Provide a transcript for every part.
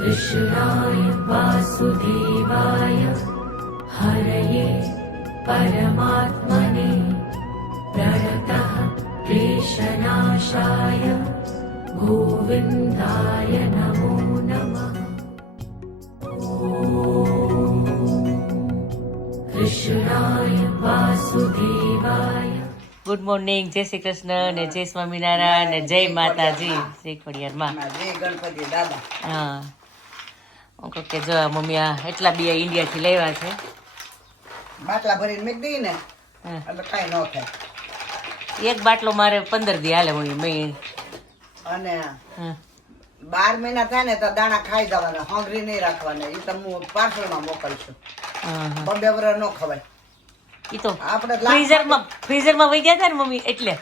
कृष्णाय वासुदेवाय हरये परमात्मने प्रणतः क्लेशनाशाय गोविन्दाय नमो नमः। कृष्णाय वासुदेवाय। ગુડ મોર્નિંગ, જય શ્રી કૃષ્ણ ને જય સ્વામિનારાયણ ને જય માતાજી, જય ખોડિયારમાં, જય ગણપતિ દાદા. હા હું કહું કે જો મમ્મી આ એટલા બી ઇન્ડિયાથી લેવા છે. બાટલા ભરીને મેં દઈ ને હા. એટલે કઈ ન થાય. એક બાટલો મારે 15 દી હાલે મમ્મી મેં. અને હા 12 મહિના થાય ને તો દાણા ખાઈ જવાના, હોંગરી નહીં રાખવાના. એ તો હું પાર્સલમાં મોકલશું. હા હા 2 વર્ષ ન ખવાય. ઈ તો આપણે ફ્રીઝરમાં વહી ગયા હતા ને મમ્મી, એટલે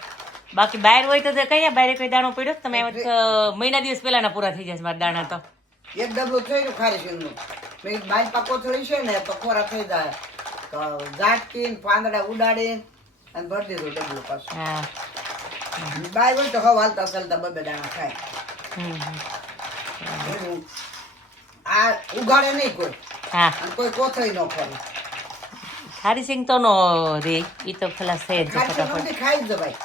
બાકી બહાર હોય તો કયા બહાર કોઈ દાણો પડ્યો તમે મહિના દિવસ પહેલાના પૂરા થઈ જશે મારા દાણા તો. એક ડબલું થઈ ગયું ખારી સિંગનું. મેં બાજ પાકો થોડી છે ને તો ખોરા થઈ જાય તો ઝાટકીને પાંદડા ઉડાડીને અને ભરી દીધું ડબલું પાછું. હા બાય હોય તો હવા હાલતા ચાલતા 2 દાણા ખાય. એવું. આ ઉગાડે નહીં કોઈ, હા અને કોઈ કોથળી ન ખોરે. ખારી સિંગ તો નો રે, ઈ તો ખલાસ થઈ જ જાય ખાટી ફટાફટ. રોટલી ખાઈ જ જવાય.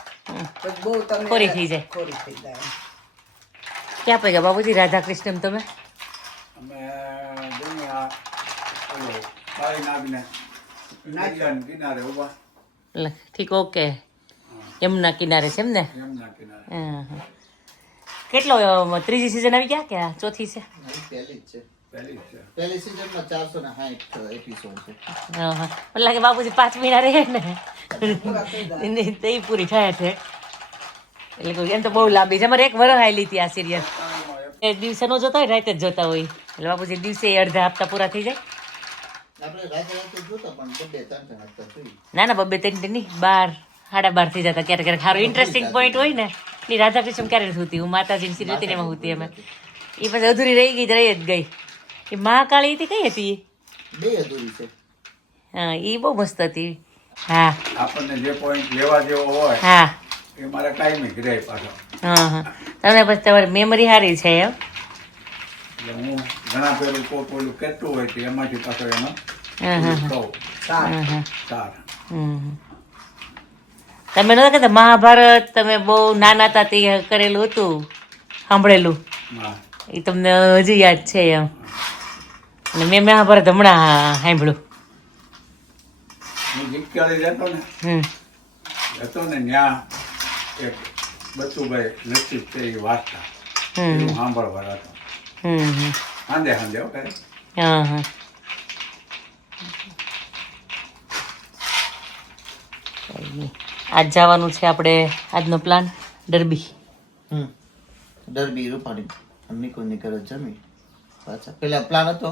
પછી બહુ તમે ખોરી થઈ જાય. ખોરી થઈ જાય. ક્યાં પૈ ગયા બાબુજી રાધા કૃષ્ણ તમે? અમે જઈને આ ઓલો બારી નાખીને નદીના કિનારે ઊભા. ઠીક, ઓકે. યમુના કિનારે છે એમ ને? યમુના કિનારે. હા, હા. કેટલો ત્રીજી સિઝન આવી ગયા કે આ ચોથી છે? પહેલી જ છે. પહેલી સીઝનમાં 460 એપિસોડ છે. હા હા મને લાગે બાપુજી 5 મહિના રહે ને પૂરા થઈ જાય. તે પૂરી થાય છે એટલે કહું એમ તો બહુ લાંબી છે. અમારે 1 વર્ષ આવેલી હતી આ સિરિયલ. એ દિવસે નો જોતા હોય, રાતે જ જોતા હોય એટલે બાપુજી દિવસે અડધા હપ્તા પૂરા થઈ જાય. આપણે રાતે જોતા પણ 2-3 હપ્તા જોઈ. ના ના 2-3 નહીં, 12 સાડા 12 થઈ જતા. ક્યારેક ક્યારેક સારું ઇન્ટરેસ્ટિંગ પોઈન્ટ હોય ને ની રાધા કૃષ્ણ ક્યારે હતી, હું માતાજીની સિરિયલ હતી ને એમાં હતી અમે. એ પછી અધૂરી રહી ગઈ, રહી જ ગઈ. એ મહાકાળી હતી, કઈ હતી? 2 અધૂરી છે. હા એ બહુ મસ્ત હતી. હા આપણને જે પોઈન્ટ લેવા જેવો હોય હા એ મારે કાયમી રહે પાછો. હા હા તમને પછી તમારી મેમરી સારી છે એમ. એટલે હું ઘણા પેલું કોઈલું કેટલું હોય તો એમાંથી પાછો એનો હા હા હા કહું સારું. હા હા સાર. હમ. તમે નતા કહેતા મહાભારત તમે બહુ નાના હતા તે કરેલું હતું, સાંભળેલું, હા એ તમને હજી યાદ છે એમ? અને મેં મહાભારત હમણાં સાંભળ્યું. હું જીતકાળી રહેતો ને હમ ત્યાં એક બચુભાઈ લક્ષિત છે એ વાંચતા હમ એવું સાંભળવા હતો. હમ સાંજે સાંજે ઓકે. હા હા કઈ નહીં. આજ જવાનું છે આપણે, આજનો પ્લાન ડર્બી. ડર્બી રૂપાણી નિકોલની ઘરે જમી પાછા. પેલા પ્લાન હતો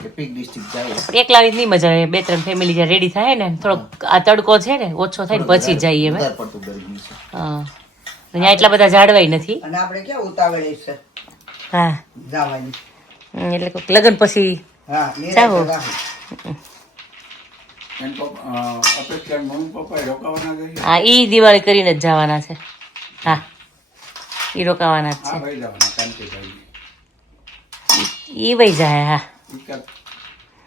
કે પીક ડિસ્ટ્રિક્ટ જાય. પણ એકલા આવી જ નહીં મજા આવે, 2-3 ફેમિલી જ્યાં રેડી થાય ને, થોડોક આ તડકો છે ને ઓછો થાય ને પછી જઈએ અમે. વધારે પડતું ગરમી છે. હા અહીંયા એટલા બધા ઝાડવાય નથી. અને આપણે ક્યાં ઉતાવળી છે હા જવાની. એટલે કોઈક લગ્ન પછી હા એ જાઓ. રીતે રાખો. એમ અપેક્ષા મમ્મી પપ્પાએ રોકાવાના જોઈએ. હા ઈ દિવાળી કરીને જ જવાના છે. હા ઈ રોકાવાના જ હા છે. ભાઈ જવાના કાંતિભાઈ. ઈ વહી જાય. હા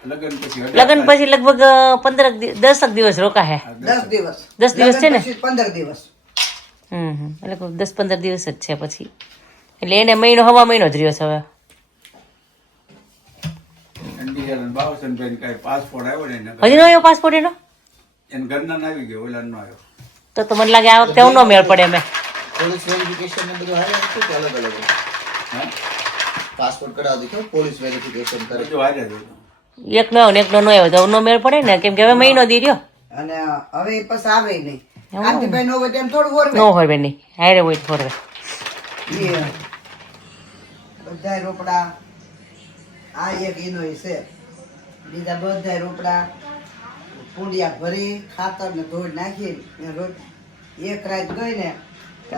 લગ્ન પછી લગ્ન પછી લગભગ 10 દિવસ રોકાહે. 10 દિવસ. 10 દિવસ છે ને? લગ્ન પછી 15 દિવસ. એટલે 10-15 દિવસ જ છે પછી. એટલે એને મહિનો હવા મહિનો જ રહ્યો છે હવે. NDL અને બાવસનભાઈ કાંઈ પાસપોર્ટ આવ્યો ને એને હજી નો આવ્યો પાસપોર્ટ એનો? એને ઘરના ના આવી ગયો, ઓલા નો આવ્યો. તો મને લાગે આ વખતે હું નો મેળ પડે અમે. પોલીસ વેરિફિકેશન ને બધું હારે હતું કે અલગ અલગ? હા પાસપોર્ટ કઢાવતી કે પોલીસ વેરિફિકેશન કરે? બધું હાજર હતું. એક નો આવ્યો ને એક નો આવ્યો તો નો મેળ પડે ને, કેમ કે હવે મહિનો દી રહ્યો. અને હવે એ પછી આવે નહીં. કાંતિભાઈ નો હોય તેમ થોડું હોરવે. નો હોય બેન, હારે હોય તો ફરવે. એ બધાય રોપડા આ એક ઈનો છે. બીજા બધાય રોપડા પૂંડિયા ભરી ખાતર ને ધોઈ નાખી ને રોજ એક રાત ગઈ ને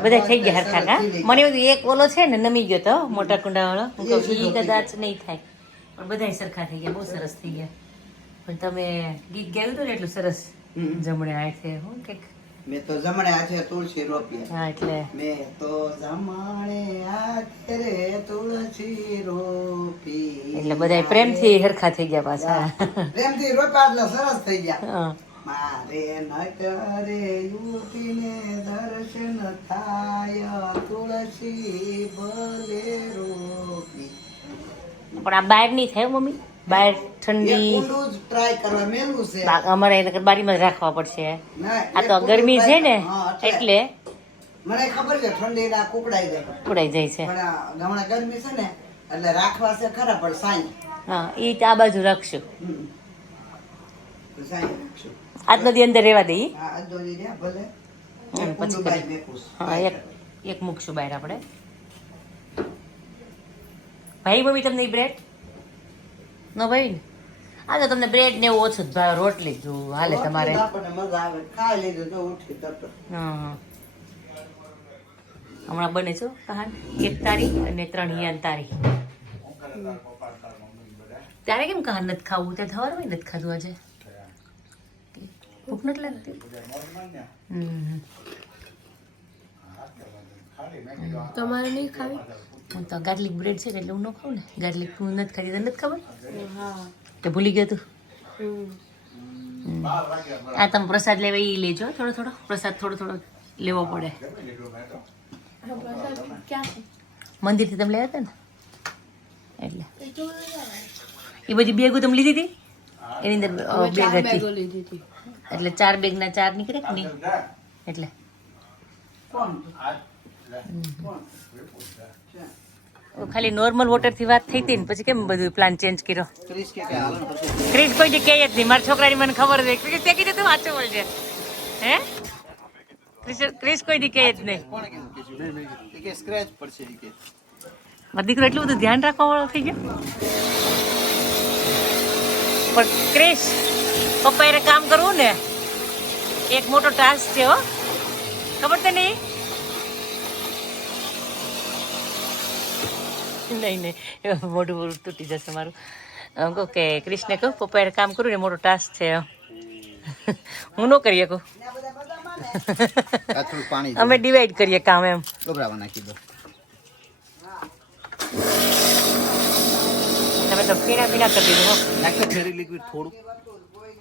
બધા થઈ ગયા હરખા કા. મને એવું થયું એક ઓલો છે ને નમી ગયો તો મોટા કુંડા વાળો, હું કહું ઈ કદાચ નહીં થાય, પણ બધા સરખા થઈ ગયા, બહુ સરસ થઈ ગયા. પણ તમે ગીત ગાયું હતું ને એટલું સરસ જમણે આ છે હું કંઈક મેં તો જમણે હાથે તુલસી રોપી. હા એટલે મેં તો જમણે હાથે રે તુલસી રોપી. એટલે બધા પ્રેમથી હરખા થઈ ગયા પાછા. પ્રેમથી રોપ્યા એટલે સરસ થઈ ગયા. હા. મારે નટરે યુવતીને દર્શન થાય તુલસી ભલે રોપી. પણ આ બહાર નહીં થાય હો મમ્મી, બહાર એક ઠંડી ઊંડું જ try કરવા મેલું છે. અમારે એને બારીમાં જ રાખવા પડશે. ના, આ તો એક ઊંડું ગરમી try છે ને હા, એટલે મને ખબર છે ઠંડી ના કુકડાઈ જાય ઉડાઈ જાય છે. પણ હમણાં ગરમી છે ને એટલે રાખવા છે ખરા પણ સાંઈ. હા એ આ બાજુ રાખશું. તો સાંઈ રાખશું. આજનો દી અંદર રહેવા દઈએ. હા, અધોરી રહ્યા ભલે. પછી ઊંડું કરીએ. બાય મેકું. હા એક મૂકશું બહાર આપણે. ભાઈ મમ્મી તમને બ્રેડ ન ભાઈ ને આ તો તમને બ્રેડ ને એવું ઓછું જ ભાવે, રોટલી જ હાલે તમારે. આપણને મજા આવે ખાઈ લીધું તો ઉઠી તરત. હા હમણાં બને છો કહાન 1 તારીખ અને 3 હિયાન તારીખ. ત્યારે કેમ કહાન નથી ખાવું? ત્યાં થવાનું હોય નથી ખાધું આજે. ભૂખ નથી લાગતી. તમારે નહીં ખાવી? હું તો ગાર્લિક બ્રેડ છે ને એટલે હું ન ખાઉં ને. ગાર્લિક હું નથી ખાધી તને નથી ખબર? તે ભૂલી ગયો તું. આ તમે પ્રસાદ લેવા એ લેજો થોડો થોડો. પ્રસાદ થોડો થોડો લેવો પડે. ક્યાં છે? મંદિરથી તમે લેવા હતા ને એટલે એ બધી બેગો તમે લીધી હતી એની અંદર બેગ હતી લીધી હતી. એટલે 4 બેગના 4 નીકળે કે નહીં એટલે ખાલી નોર્મલ વોટરથી વાત થઈ હતી ને પછી કેમ બધું પ્લાન ચેન્જ કર્યો? ક્રિસ કે હાલન કરશે. ક્રિસ કોઈ દી કહે જ નહીં. મારા છોકરાની મને ખબર છે. ક્રિસ તે કીધું તું વાંચો બોલજે. હે ક્રિસ કોઈ દી કહે જ નહીં. કોણે કીધું કે સ્ક્રેચ પડશે ઈ કે. મારો દીકરો એટલું બધું ધ્યાન રાખવા વાળો થઈ ગયો. પણ ક્રિસ પપ્પાએ કામ કરવું ને એક મોટો ટાસ્ક છે હો, ખબર છે નહીં? નહીં મોઢું મોઢું તૂટી જશે મારું. કહું કે ક્રિશને કહું પપ્પાએ કામ કરવું ને મોટો ટાસ્ક છે. હું ન કરી શકું. આ થોડું પાણી અમે ડિવાઈડ કરીએ કામ એમ. ગભરાવા નાખી દો. તમે તો પીણા પીણા કરી દીધું હો. નાખી દો ફેરી લિક્વિડ થોડું.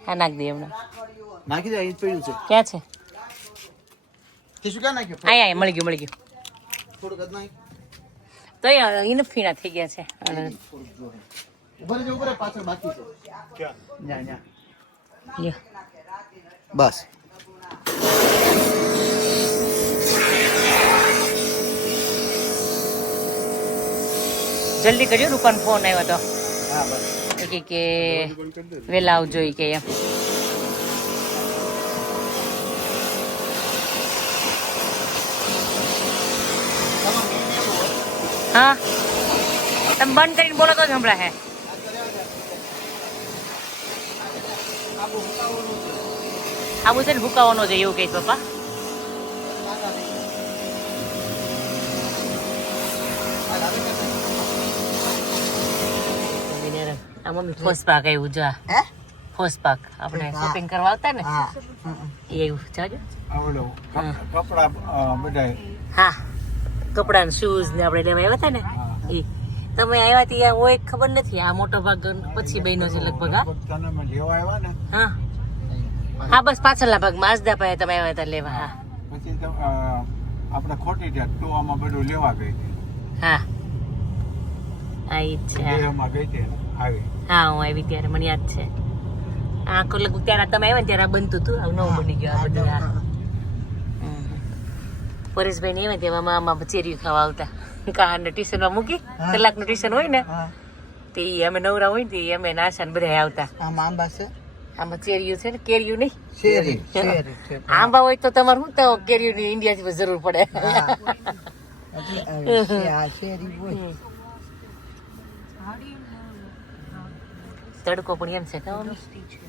હા નાખ દઈએ હમણાં. નાખી દો, અહીં જ પડ્યું છે. ક્યાં છે? ટીશ્યુ ક્યાં નાખ્યો? અહીંયા મળી ગયું મળી ગયું. થોડુંક જ નાખ. તો એને ફીણા થઈ ગયા છે. ઉભા રહેજો, ઉભા રહે, પાછળ બાકી છે. ન્યા, ન્યા. લ્યો. બસ. જલ્દી કરજો, રૂપાનો ફોન આવ્યો તો હા બસ. એ કે વહેલા આવજો ઈ કે એમ. હા તમે બંધ કરીને બોલો તો જ હમણાં હે. આવું છે ને ભૂકાવાનો છે એવું કહીશ પપ્પા. આ મમ્મી ફોસ પાક આવ્યું જા. હે? ફોસ પાક આપણે શોપિંગ કરવા આવતા ને હા. એ આવ્યું જાજો. આવડો કપડા બધા હા કપડાં શૂઝ ને આપણે લેવા આવ્યા હતા ને એ તમે આવ્યા ત્યાં હોય ખબર નથી. આ મોટો ભાગ પછી બન્યો છે લગભગ. તમે જેવા આવ્યા ને હા હા બસ પાછળના ભાગમાં આજદા પાસે તમે આવ્યા હતા લેવા. હા પછી તો આપણે ખોટી ત્યાં ટોવામાં બધું લેવા ગઈ હતી. હા આ ઈ જ છે. દેહમાં ગઈ હતી ને આવી. હા હું આવી ત્યારે મને યાદ છે. આખો લગભગ ત્યારે તમે આવ્યા ને ત્યારે આ બનતું હતું. આ નવું બની ગયું આ બધું. હા પરેશભાઈ ને એવા તેમાં આમાં ચેરીયું ખાવા આવતા. કહાને ટ્યુશનમાં મૂકી કલાકનું ટ્યુશન હોય ને તે અમે નવરા હોય ને તે અમે નાશા ને બધા આવતા. આમ આંબા છે? આમાં ચેરીયું છે ને કેરીયું નહીં. શેરી શેરી છે. આંબા હોય તો તમારે શું તો કેરીયું ની ઇન્ડિયાથી જરૂર પડે. આ શેરી હોય. તડકો પણ એમ છે ખાવાનો.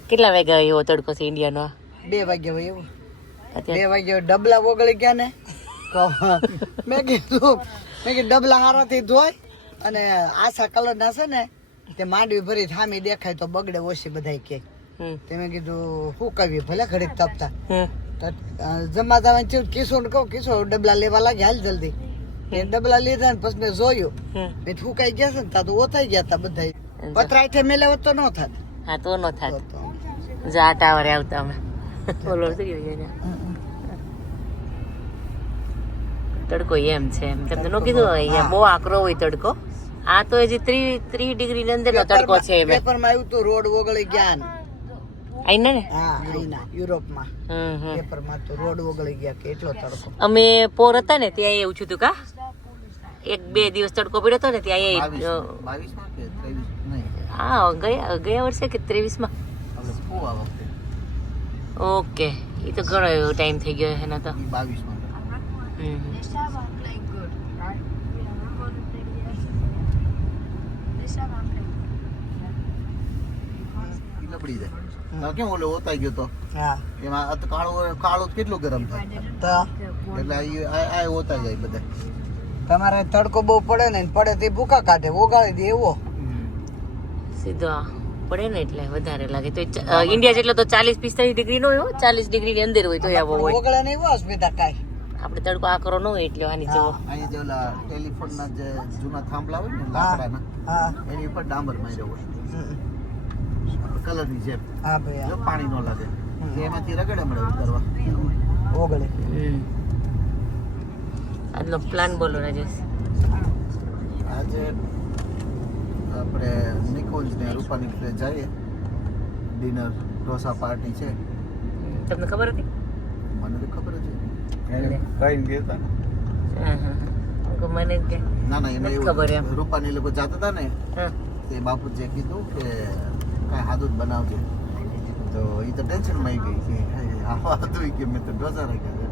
કેટલા વાગ્યા એવો તડકો છે ઇન્ડિયાનો? 2 વાગ્યા હોય એવું. અત્યારે 2 વાગ્યા ડબલા ઓગળી ગયા ને તો મેં કીધું ડબલા હારાથી ધોય અને આછા કલર ના છે ને તે માંડવી ભરી થામી દેખાય તો બગડે ઓછી બધાય કે. હમ તે મેં કીધું શું કરવી ભલે ઘડીક તપતા. જમા જવાનું થયું કિશોર કહું કિશોર ડબલા લેવા લાગે હાલ જલ્દી એ ડબલા લીધા ને પછી મેં જોયું એ ફૂંકાઈ ગયા છે ને તા તો ઓથાઈ ગયા તા બધા પતરાઈ થી મેલે હોત તો ન થાત. હા તો નો થાત. જા ટાવરે આવતા અમે બોલો તડકો એમ છે એમ તમને નો કીધું અહીંયા બહુ આકરો હોય તડકો. આ તો હજી 30 ડિગ્રી ની અંદર નો તડકો છે. પેપર માં આવ્યું તો રોડ ઓગળી ગયા ને. આઈને ને હા આઈના યુરોપમાં પેપર માં તો રોડ ઓગળી ગયા કે એટલો તડકો. અમે પોર હતા ને ત્યાં એવું થયું હતું કા 1-2 દિવસ તડકો પડ્યો હતો ને ત્યાં 22 માં કે 23 નહીં હા ગયા વર્ષે કે 23 માં. આપણે શું આ વખતે ઓકે એ તો ઘણો એવો ટાઈમ થઈ ગયો એના તો. 22 માં લપડી જાય કેમ ઓલો ઓતાઈ ગયો તો હા એમાં કાળો કેટલું ગરમ થાય તો એટલે આ ઓતાઈ જાય બધા. તમારે તડકો બહુ પડે ને પડે તે ભૂકા કાઢે ઓગાળી દે એવો સીધો પડે ને એટલે વધારે લાગે. તો ઇન્ડિયા જેટલો તો 40-45 ડિગ્રી નો હોય 40 ડિગ્રી ની અંદર હોય તો આવો હોય. ઓગળે ને એવો અસ્મિતા કાંઈ આપણે તડકો આકરો ન હોય એટલે આની જેવો. અહીંયા જે ઓલા ટેલિફોન ના જે જૂના થાંભલા હોય ને લાકડાના હા એની ઉપર ડામર માર્યો હોય કલર ની જેમ હા ભાઈ જો પાણી ન લાગે એમાંથી રગડે મળે ઉતરવા ઓગળે. આજનો પ્લાન બોલો રાજેશ. આજે આપણે નિકોન્સ ને રૂપાની ઘરે જઈએ ડિનર ઢોસા પાર્ટી છે. તમને ખબર હતી? મને તો ખબર જ છે. એને કઈ ગયા મને કે ના ના એને નથી ખબર એમ. રૂપાની લોકો જતા હતા ને તે બાપુજીએ કીધું કે કાંઈ હાદું જ બનાવજે તો એ તો ટેન્શનમાં આવી ગઈ કે આવા હતું કે મેં તો ઢોસા રાખ્યા છે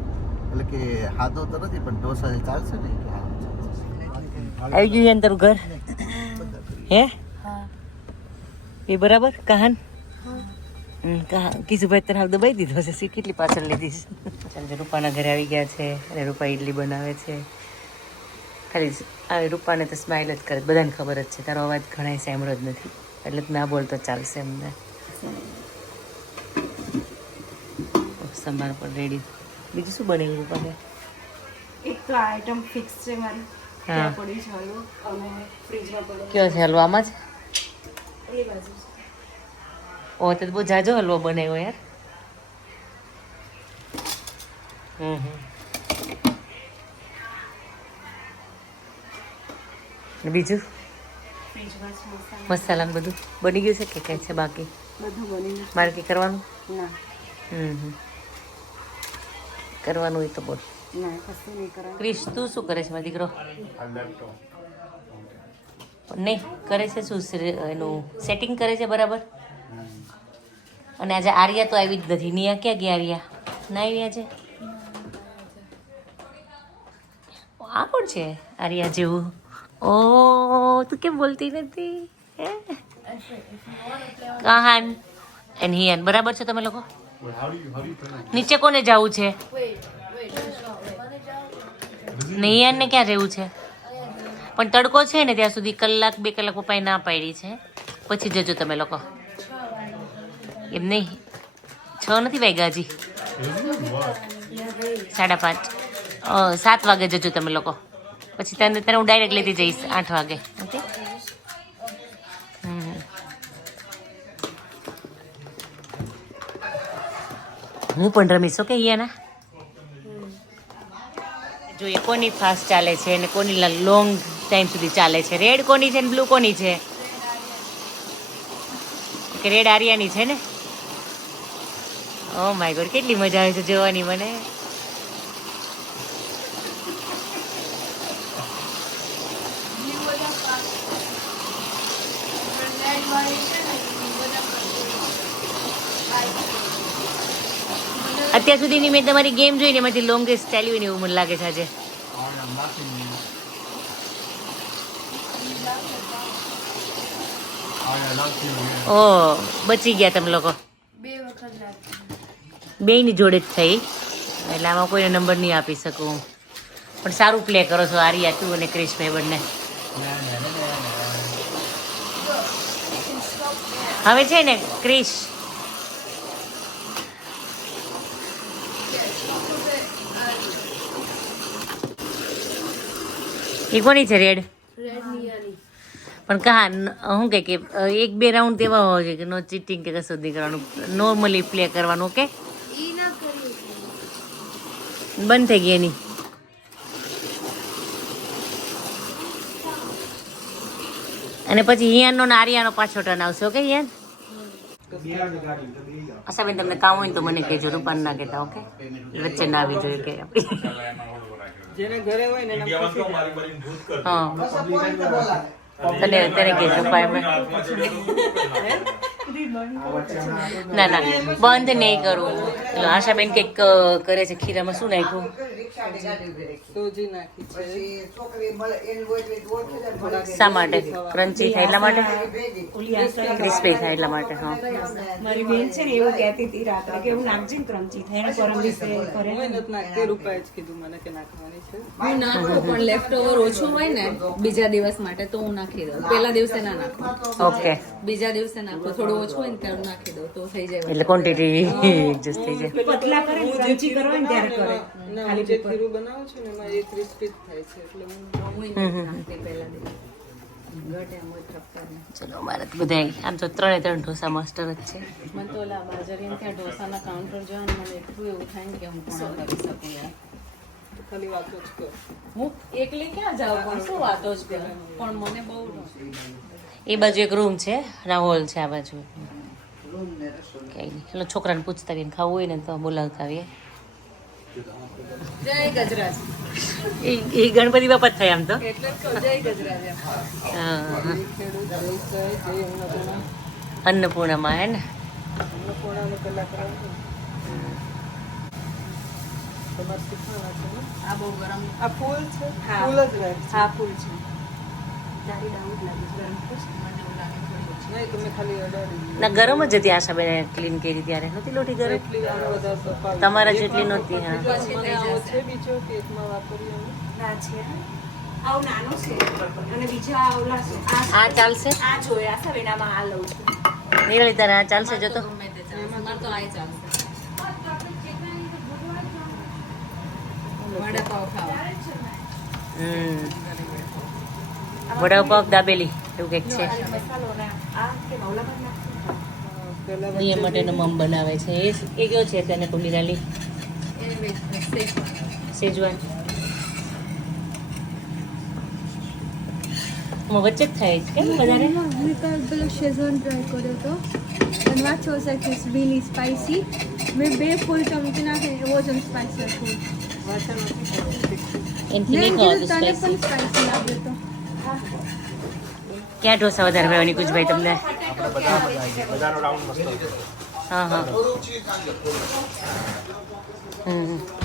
એટલે કે હાદો તો નથી પણ ઢોસા જે ચાલશે ને કે હા આવી ગયું એમ તારું ઘર હે એ બરાબર કહાન કિશુભાઈ તને દબાઈ દીધો છે સી કેટલી પાછળ લીધી છે. રૂપાના ઘરે આવી ગયા છે અને રૂપા ઇડલી બનાવે છે. ખાલી આ રૂપાને તો સ્માઇલ જ કરે બધાને ખબર જ છે તારો અવાજ ઘણા સાંભળો જ નથી એટલે ના બોલતો ચાલશે એમને. સંભાર પણ રેડી. બીજું શું બનેલું રૂપાને? એક તો આઈટમ ફિક્સ છે મારી હા પડી છે હલવો અને ફ્રીજમાં પડે કયો છે હલવો આમાં જ? એ બાજુ છે. ઓ તો બહુ જાજો હલવો બનાવ્યો યાર. બીજું ફ્રીજમાં છે મસાલા બધું બની ગયું છે કે કઈ છે બાકી? બધું બનીને મારે કંઈ કરવાનું? ના કરવાનું હોય તો બોલ. ના કશું નહીં કરવાનું. ક્રિશ તું શું કરે છે મારો દીકરો? નહીં કરે છે શું એનું સેટિંગ કરે છે બરાબર? અને આજે આર્યા તો આવી જ નથી. નિયા ક્યાં ગયા આર્યા? ના આવી આજે? આ કોણ છે આર્યા જેવું? ઓ તું કેમ બોલતી નથી? કહાન એન્ડ હિયાન બરાબર છે તમે લોકો? નીચે કોને જવું છે? નિયાન ને ક્યાં રહેવું છે? પણ તડકો છે ને ત્યાં સુધી 1-2 કલાક પપ્પાએ ના પાડી છે પછી જજો તમે લોકો. એમ નહીં 6 નથી વાગ્યા હજી 5:30 7 વાગે જજો તમે લોકો પછી તને હું ડાયરેક્ટ લેતી જઈશ 8 વાગે. ઓકે હું પણ રમીશ ઓકે હિયાના. જોઈએ કોની ફાસ્ટ ચાલે છે અને કોની લોંગ ટાઈમ સુધી ચાલે છે. રેડ કોની છે ને બ્લુ કોની છે? કે રેડ આર્યાની છે ને? ઓ માય ગોડ કેટલી મજા આવે છે જોવાની મને. અત્યાર સુધીની મેં તમારી ગેમ જોઈને એમાંથી લોંગેસ્ટ ચાલ્યું ને એવું મને લાગે છે આજે. ઓ બચી ગયા તમે લોકો. 2 વખત લાગી. બેયની જોડે જ થઈ એટલે આમાં કોઈને નંબર નહીં આપી શકું. પણ સારું પ્લે કરો છો આર્યા તું અને ક્રિશભાઈ બંને. હવે છે ને ક્રિશ એ કોની છે રેડ? રેડ નિયાની. પણ કહા શું કે એક બે રાઉન્ડ તેવા હોય છે કે નો ચીટિંગ કે કશું જ નહીં કરવાનું, નોર્મલી પ્લે કરવાનું. ઓકે, ઈ ના કર્યું. બંધ થઈ ગઈ એની. અને પછી હિયાનનો ને આર્યાનો પાછો ટર્ન આવશે. ઓકે હિયાન, આશાબેન તમને કામ હોય ને તો મને કહેજો, રૂપાન ના કહેતા. ઓકે, વચ્ચે ના આવી જોઈએ કે જેને ઘરે હોય ને હા તને કહેજો ભાઈ. ના ના બંધ નહીં કરું. આશાબેન કંઈક કરે છે. ખીરામાં શું નાખ્યું? શા માટે? ક્રન્ચી થાય એટલા માટે, ક્રિસ્પી થાય એટલા માટે. હા મારી બેન છે ને એવું કહેતી હતી રાત્રે કે એવું નાખજે ને ક્રન્ચી થાય ને પરમ દિવસે કરે હું નાખું પણ લેફ્ટ ઓવર ઓછું હોય ને બીજા દિવસ માટે તો હું નાખી દઉં. પહેલા દિવસે ના નાખું, ઓકે. બીજા દિવસે નાખું. થોડું ઓછું હોય ને ત્યારે નાખી દઉં તો થઈ જાય. એટલે ક્વોન્ટિટી એડજસ્ટ થઈ જાય. પતલા કરે ને ક્રન્ચી કરવા હોય ને ત્યારે કરે. ખાલી પેપર પહેલા દિવસે ઘટે આમ હોય થપતા નહીં. ચલો અમારે તો બધા આમ તો 3 ઢોસા માસ્ટર જ છે. મને તો ઓલા બાજરીને ત્યાં ઢોસાના કાઉન્ટર જોવા ને મને એટલું એવું થાય ને કે હું પણ કરી શકું યાર. ખાલી વાતો જ કર. હું એકલી ક્યાં જાઉં પણ શું વાતો જ કર. પણ મને બહુ એ બાજુ એક રૂમ છે ના હોલ છે આ બાજુ. કઈ નહીં, ચલો છોકરાને પૂછતા આવીએ, ખાવું હોય ને તો બોલાવતા આવીએ. જય ગજરાજ. એ ગણપતિ બાપા જ થાય આમ તો. એટલે જ કહું જય ગજરાજ એમ. હા. અન્નપૂર્ણામાં હે ને. આ બહુ ગરમ. આ ફૂલ છે, ફૂલ જ રહે. હા ફૂલ છે. તારી ડાઉટ લાગે છે ગરમ છે. ના ગરમ જ હતી. આશાબેન ક્લીન કરી ત્યારે નહોતી લોટી ગરમ, તમારા જેટલી નહોતી. હા ના છે આવું નાનું છે અને બીજા ઓલા છે. આ ચાલશે? આ જોયા છે એનામાં આ લઉં છું. નિરાલી તારે આ ચાલશે જતો? ગમે તે ચાલશે. મારે તો આય ચાલશે. વડાપાવ ખાવા. વડાપાવ દાબેલી એવું કંઈક છે. મસાલો ને આ કે ઓલા પણ એ માટેનો મમ બનાવે છે. એ કયો છે તેને તો નિરાલી? એ સેફ. સેજવાન વચ્ચે જ થાય છે કેમ વધારે? પેલો શેઝવાન ટ્રાય કર્યો હતો અને વાંચો છે કે ઇટ્સ રીલી સ્પાઇસી. મેં 2 ફૂલ ચમચી નાખી, it wasn't spicy at all. એનથી નહીં મેં ખાવાતું કીધું તને સ્પાઈસી. પણ સ્પાઇસી લાગ્યો તો. ક્યાં ઢોસા વધારે ભાવે નિકુંજભાઈ તમને? હા હા.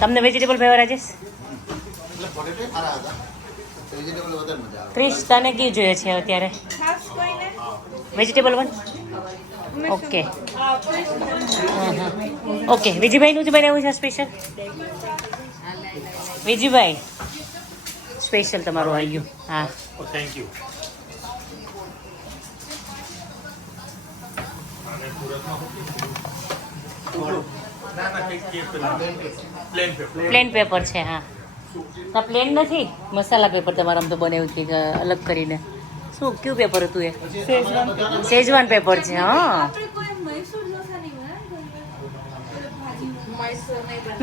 તમને વેજીટેબલ ભાવે રાજેશ? ક્રિશ તને કયું જોઈએ છે અત્યારે? Vegetable one? Okay okay. વિજીભાઈનું જ બનાવ્યું છે સ્પેશિયલ? વિજીભાઈ સ્પેશિયલ તમારું આવી ગયું. હા થેન્ક યુ. પ્લેન પેપર છે. હા ના પ્લેન નથી, મસાલા પેપર તમારે આમ તો બનાવ્યું છે અલગ કરીને. શું કયું પેપર હતું એ? શેજવાન પેપર છે. હા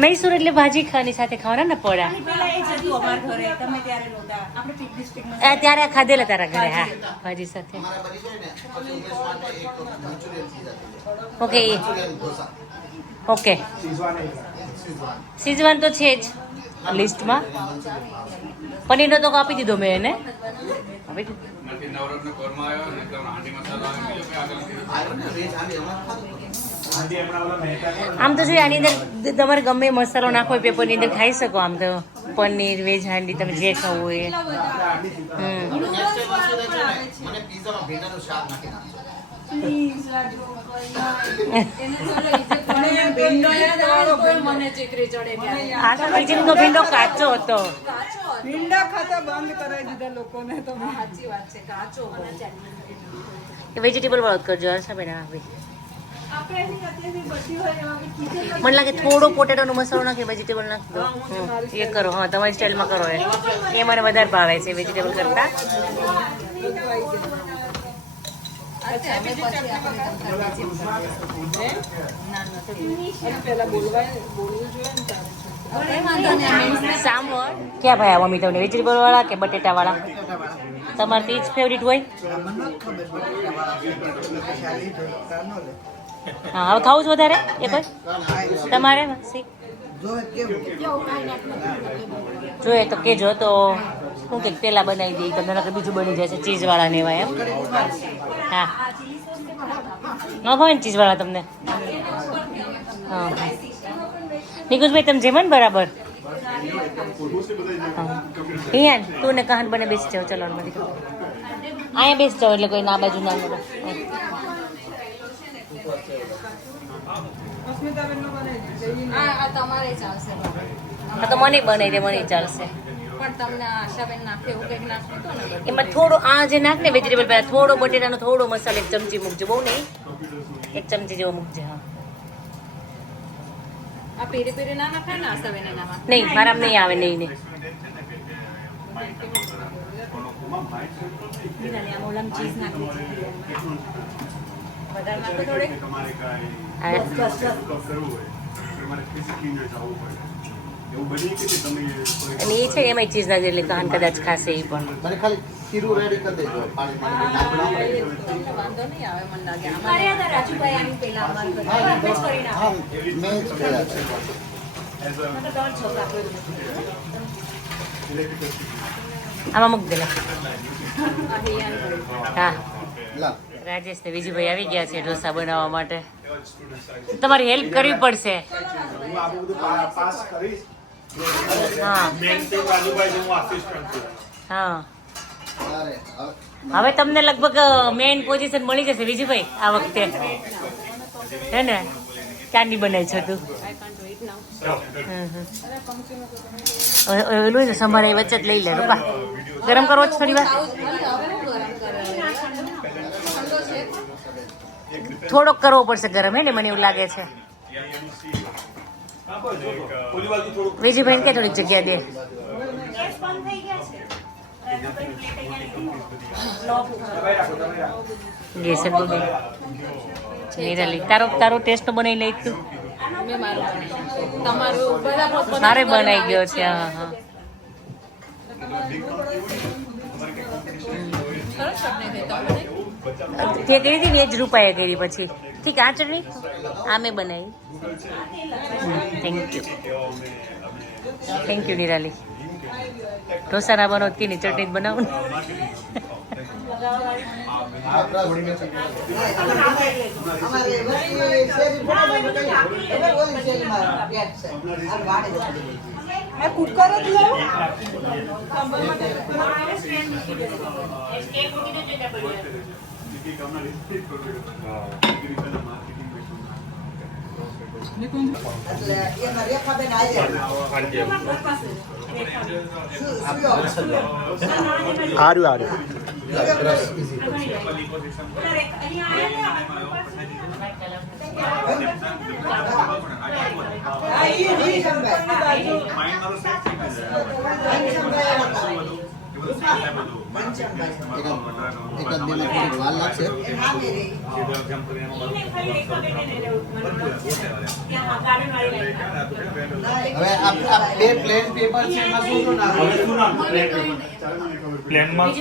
મૈસૂર એટલે ભાજી ખાવાની સાથે ખાવાના ને પડા. પેલા એ જ હતું અમારા ઘરે, તમે ત્યારે નહોતા. આપણે પીક ડિસ્ટ્રિક્ટમાં ત્યારે ખાધેલા તારા ઘરે. હા ભાજી સાથે. Okay okay. સિઝવાન તો છે જ લિસ્ટમાં. પનીરનો તો કાપી દીધો મેં એને. આપી દીધો. આમ તો જોઈએ આની અંદર તમારે ગમે મસાલો નાખો હોય પેપરની અંદર ખાઈ શકો. આમ તો પનીર વેજ હાંડી તમે જે ખાવું હોય એ. મને ચીકરી ચડે ત્યારે. આ તો નો ભીંડો કાચો હતો. ભીંડા ખાતા બંધ કરાવી દીધા લોકોને તો. સાચી વાત છે, કાચો બહુ. વેજીટેબલ વાળો જ કરજો. હર્ષા બેન હા ભાઈ. મને લાગે થોડો પોટેટોનો મસાલો નાખી વેજીટેબલ નાખી દો એ કરો હા તમારી સ્ટાઇલમાં કરો એ મને વધારે ભાવે છે વેજીટેબલ કરતા સાંભળ ક્યાં ભાઈ મમ્મી તમને વેજીટેબલ વાળા કે બટેટા વાળા તમારે તો જ ફેવરિટ હોય હા હવે ખાવું જ વધારે એ કોઈ તમારે જોઈએ તો કેજો તો શું કે પેલા બનાવી દઈએ તમને બીજું બની જાય છે ચીઝવાળા ને એવા એમ હા ન ભાવે ને ચીઝવાળા તમને હા નિકુંજભાઈ તમે જેમ ને બરાબર હિયાન તું ને કહાન બને બેસી જાઓ ચલો અહીંયા બેસી જાઓ એટલે કોઈ ના બાજુ ના મળે તમારે ચાલશે હા તો મને બનાવી દે મને ચાલશે પણ તમને આશાબેન નાખે એવું કંઈક નાખ્યું હતું ને એમાં થોડો આ જે નાખ ને વેજીટેબલ પહેલા થોડો બટેટાનો થોડો મસાલો 1 ચમચી મૂકજો બહુ નહીં 1 ચમચી જેવો મૂકજો હા આ પેરે પેરે ના નાખાય ને આશાબેન એનામાં નહીં મારામાં નહીં આવે નહીં નહીં ઓલામ ચીઝ નાખી વધારે નાખો થોડીક અને એ છે એમાં ચીઝ નાખી એટલે કહાન કદાચ ખાશે એ પણ મને ખાલી ખીરું રેડી કરી દેજો પાણી વાંધો નહીં આવે મને લાગે અમારે રાજુભાઈ આની પેલા અમારે હા મેં જ કર્યા છે આમાં મૂક દેલા હા લા રાજેશ ને વિજયભાઈ આવી ગયા છે ઢોસા બનાવવા માટે તમારી હેલ્પ કરવી પડશે હા હા હવે તમને લગભગ મેઇન પોઝિશન મળી જશે વિજયભાઈ આ વખતે હે ને ક્યાંની બનાવી છે તું ઓલું સંભાળે વચ્ચે જ લઈ લે રૂપા ગરમ કરવો જ થોડી વાર થોડોક કરવો પડશે ગરમ હે ને મને એવું લાગે છે વિજયભાઈ કે થોડીક જગ્યા દે ગેસ નિરાલી તારો ટેસ્ટ બનાવી લઈ તું મેં મારું તમારું બધા મારે બનાવી ગયો છે હા હા સરસ ચટણી થઈ તમને તે કરી હતી ને એ જ રૂપાએ કરી પછી ઠીક આ ચટણી આ મેં બનાવી થેન્ક યુ નિરાલી ઢોસા ના બનાવો તેની ચટણી જ બનાવું ને કુકર જ લો એટલે એમાં રેખાબેન એકાદ બે મિનિટ વાર લાગશે હવે આ બે પ્લેન પેપર છે એમાં શું શું નાખવાનું પ્લેનમાં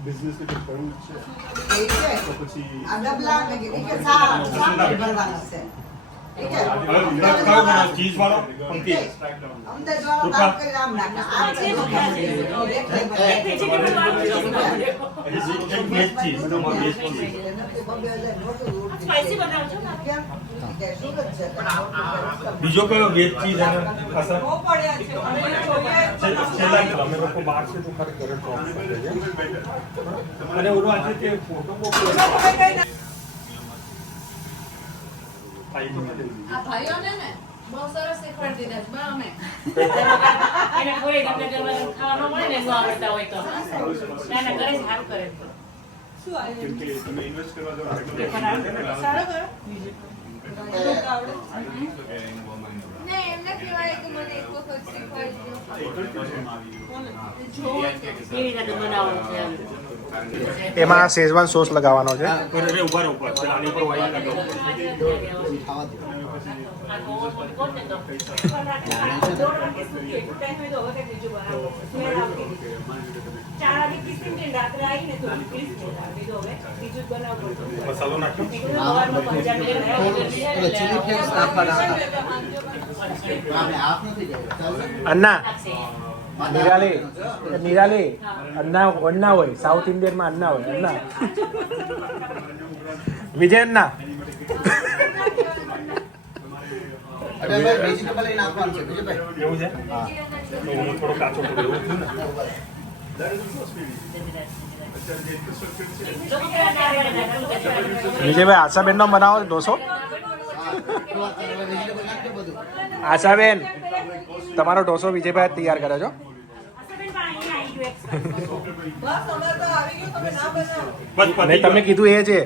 બિઝનેસ આ ડબલા ભરવાના છે ચીઝ વાળો પંક્તિ અમદાવાદ વાળો કામ કરી રામ નાખા આ છે બીજો કયો વેજ ચીઝ અને અસર છેલ્લા અમે લોકો બહાર છે તો ખરેખર ઘરે ચોપ અને ઓલો આજે કે ફોટો મોકલ્યો આ ભાઈઓને ને બહુ સરસ શીખવાડી દીધા છે બા અમે એને કોઈ તમને ખાવાનું મળે ને ન આવડતા હોય તો ના ઘરે સારું કરે કેમ કે તમે ઇન્વેસ્ટ કરવા જાઓ સારો કરો નહીં એમને કહેવાય કે મને એક વખત શીખવાડજો. એમાં શેઝવાન સોસ લગાવવાનો છે. અરે ઉભા રહો ઉપર પેલા આની ઉપર વાઈન લગાવો મસાલો નાખ્યો ચીલી ફ્લેક્સ નાખવાના. અન્ના નિરાલી અન્ના હોય સાઉથ ઇન્ડિયનમાં અન્ના હોય અન્ના વિજય અન્ના અરે ભાઈ વેજીટેબલ એ નાખવાનું છે વિજયભાઈ. એવું છે તો હું થોડો કાચો પડ્યો એવું થયું ને વિજયભાઈ આશાબેન નો બનાવો ઢોસો. આશાબેન તમારો ઢોસો વિજયભાઈ તૈયાર કરે છો. બસ મેં તમને કીધું એ છે.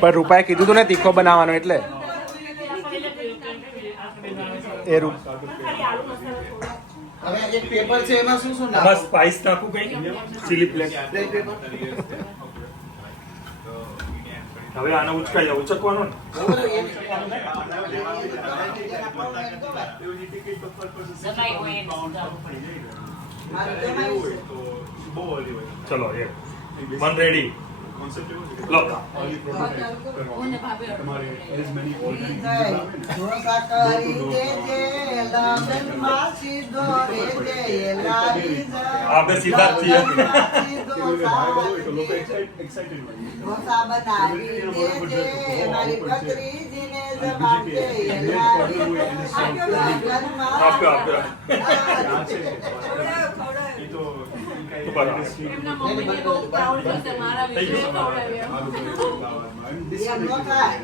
પણ રૂપાએ કીધું તું ને તીખો બનાવવાનો એટલે એ રૂપ હવે એક પેપર છે એમાં શું શું બસ નાખવું? સ્પાઈસ નાખું કઈ ચીલી ફ્લેક્સ બ્લેક પેપર. હવે આને ઉચકાઈ જાવ ઉચકવાનો ને ચલો એ વન રેડી લો ઢોસા કરી દેજે લાગનમાં સીધો રેજે લાગી આ બે સીધા જ છીએ ઢોસા બનાવી દેજે મારી ભત્રીજીને જવાબ દે લાગનમાં આપ્યો ઉપર એમના મમ્મીને બહુ પ્રાઉડ થશે મારા વિશે ખવડાવ્યા. એમ નો થાય.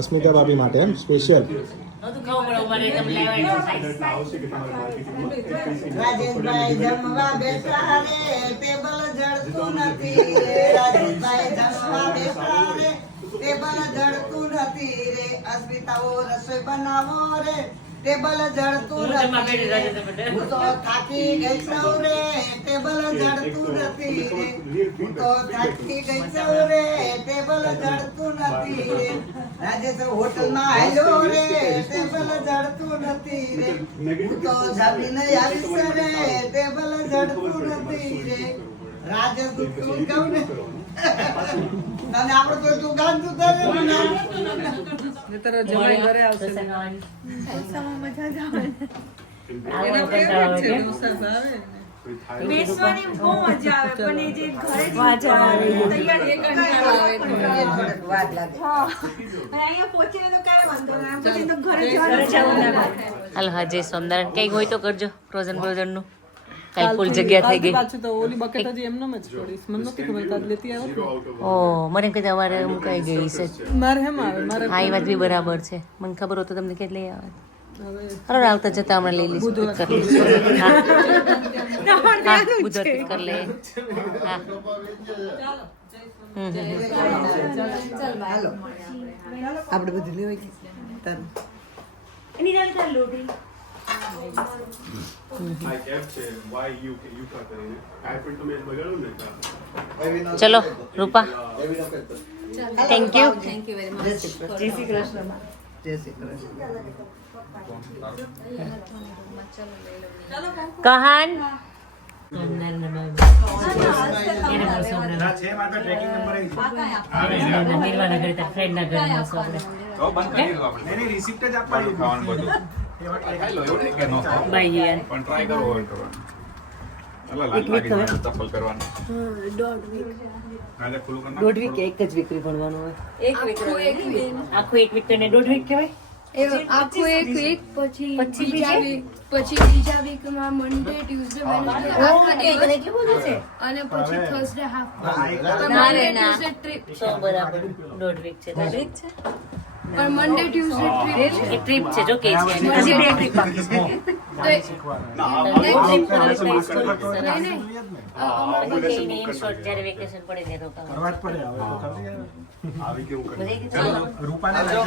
અસ્મિતા ભાભી માટે એમ સ્પેશિયલ. રાજેશભાઈ જમવા બેસા રે ટેબલ જડતું નથી રે રાજેશભાઈ જમવા બેસા રે ટેબલ જડતું નથી રે અસ્મિતાઓ રસોઈ બનાવો રે ટેબલ જડતું નથી રે હું તો થાકી ગઈ છું રે ટેબલ જડતું નથી રે હું તો થાકી ગઈ છું રે ટેબલ જડતું નથી રે રાજેશ હોટલમાં આવ્યો રે ટેબલ જડતું નથી રે હું તો જમીને આવીશ રે ટેબલ જડતું નથી રે રાજેશ તું કહું ને તને આપણે તો તું ગાતું તારે મને જમાઈ ઘરે આવશે ઢોસામાં મજા જ આવે ને. બેસવાની બહુ મજા આવે પણ એ જે ઘરે તૈયાર વાત લાગે હા અને અહીંયા પહોંચીને તો કાંઈ વાંધો ના પછી તો ઘરે જવાનું હાલો હા જય સોમનારાયણ કંઈક હોય તો કરજો ફ્રોઝન નું કઈ ફૂલ જગ્યા થઈ ગઈ. પાછું તો ઓલી બકેટ હજી એમનો જ છોડીશ. મને નથી ખબર તાજ લેતી આવ્યો ઓ મને કઈ અમારે મુકાઈ ગઈ છે. મારે હેમ આવે મારે હા એ વાત બી બરાબર છે. મને ખબર હોત તો તમને કે લઈ આવે. હવે અરે આવતા જતા હમણાં લઈ લઈશું પિક કરી લઈશું. હા બુધવાર પિક કરી લે. હા હાલો આપણે બધું લેવાય ગયું તારું ચલો રૂપા થેન્ક યુ. જય શ્રી કૃષ્ણ જય શ્રી કૃષ્ણ કહાન દોઢ વીક એક જ વીક ભણવાનું હોય. આખું એક વીક ને દોઢ વીક કહેવાય. એ આખું એક વીક પછી પછી બીજા બીજે? વીક પછી બીજા વીકમાં મંડે ટ્યુઝડે વેનસડે આખા દિવસ એટલું બધું છે અને પછી થર્સડે હાફ ના રે ના ટ્યુઝડે ટ્રીપ તો બરાબર દોઢ વીક છે પણ મંડે ટ્યુઝડે ટ્રીપ છે એ ટ્રીપ છે જો કે છે હજી બે ટ્રીપ બાકી છે નહીં ઇન શોર્ટ જ્યારે વેકેશન પડે ત્યારે રોકાવાનું કરવા જ પડે હવે તો ખબર છે. બધે કે ચાલો રૂપાને લાગે